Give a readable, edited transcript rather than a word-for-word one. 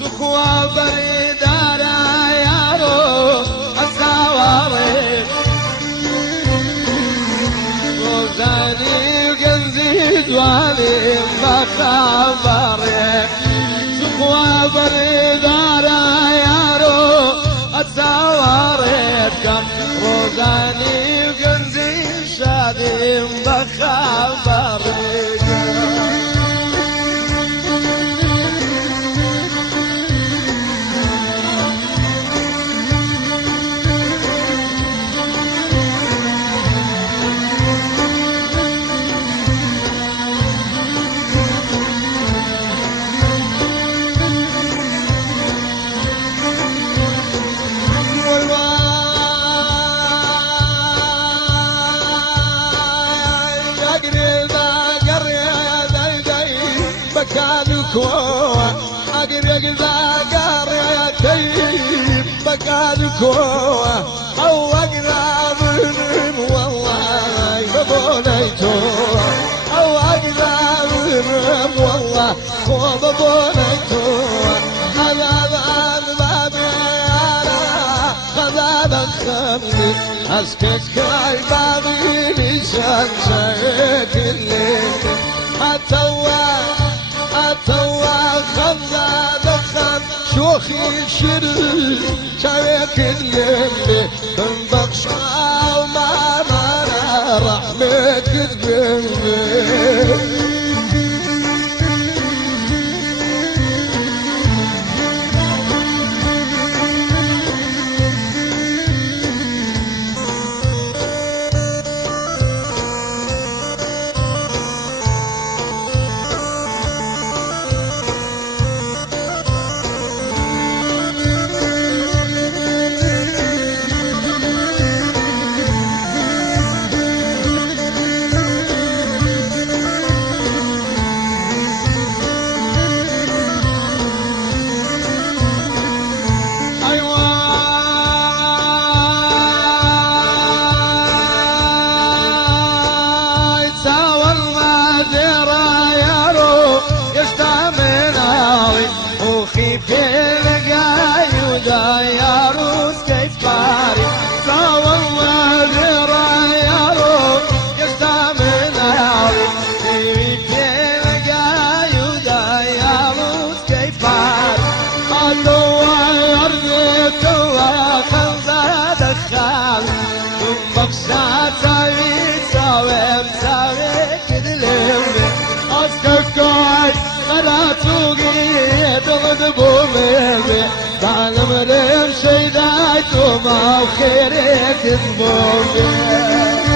سكوى بريدارا يارو الزوارق وزاني القنزي دوالي بخبرك سكوى بريدارا يارو الزوارق كم وزاني القنزي شادي بخبرك أقرق ذا قريتي بقالكوا أو أقرب منهم والله ببونيتوا أو أقرب منهم والله ببونيتوا هذا بابي هذا خمني أسكت كاي بابي لسان شكلي أتوا خمزة دخان شوخي شري شايك الليل من بخشا وما مرة رحمة الذنب تعلم لهم شي ذاك وما خيرك تبوك